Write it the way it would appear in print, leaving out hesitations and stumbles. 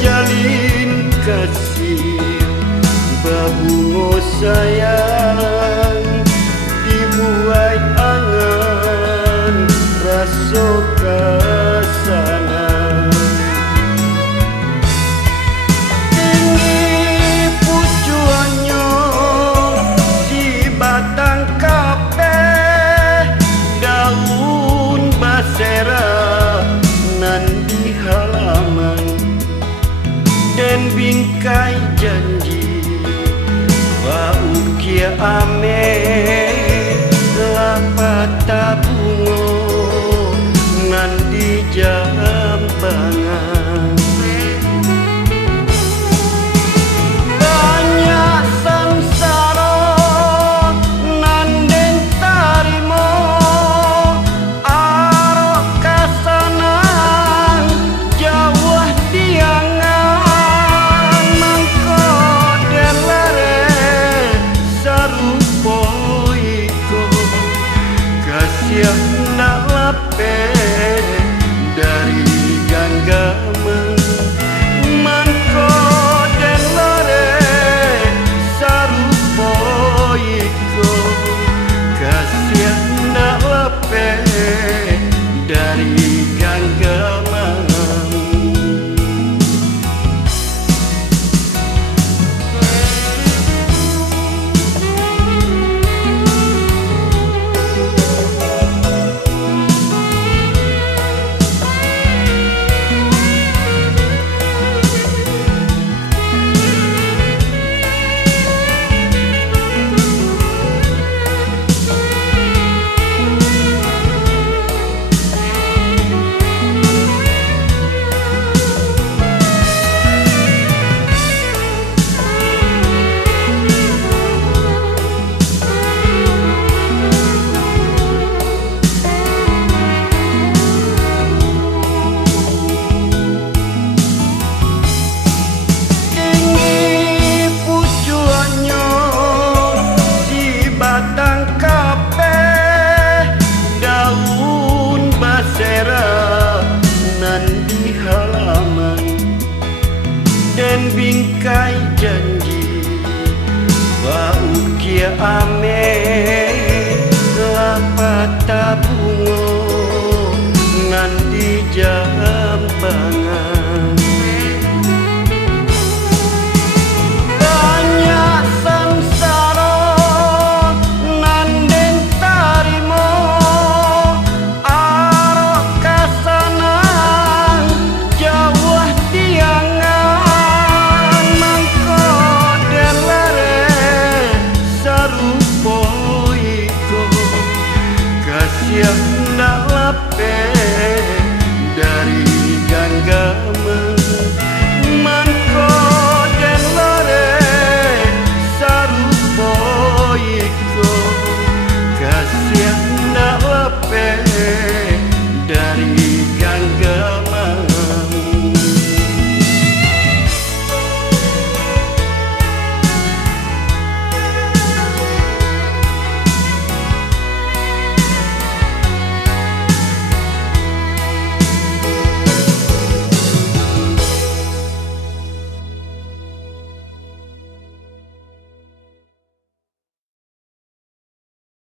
Jalin kasih babungo sayang dibuai angan raso kasana tinggi pucuannya si batang kape daun basera nan di halaman dan bingkai janji bau kia ame lapata bungo nan di jambangan banyak sangsara nan den tarimo arok kasanang jawah diangan yang nak lape dari ganggaman mangko dan lare sarupo iko kasih nak lape dari ganggaman. Dan bingkai janji bau kia ame lapata bungo nan di